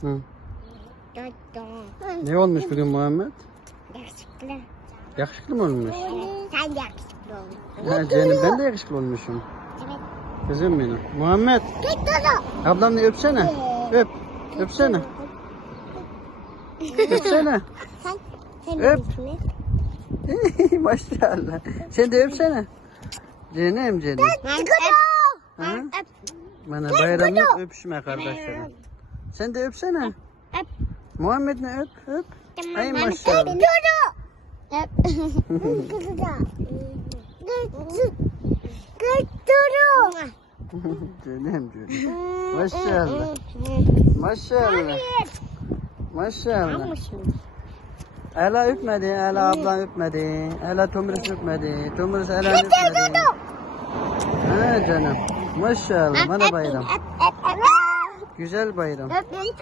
Hı. Ne olmuş bugün Muhammed? Yakışıklı. Yakışıklı mı olmuş? Sen yakışıklı olmuşsun. Ha canım, ben de yakışıklı olmuşum. Evet. Kızım benim. Muhammed, Git dolu. ablamla öpsene. Öp. Öpsene. Öpsene. Sen Öp. ismi? Maşallah. Sen de öpsene. Canım canım. Ben Ha? öp. Bana bayramlık öpüşme kardeşlerim. Sen de öpsene. Öp. Muhammed ne öp öp. Ay Ben maşallah. öp. Öp. Kızı da. Git dolu. Canım canım. Maşallah. Maşallah. Maşallah. Ela öpmedi, Ela ablam öpmedi, Ela Tomris öpmedi, Tomris Ela öpmedi. Ha canım, maşallah bana bayram. Güzel bayram. Öp.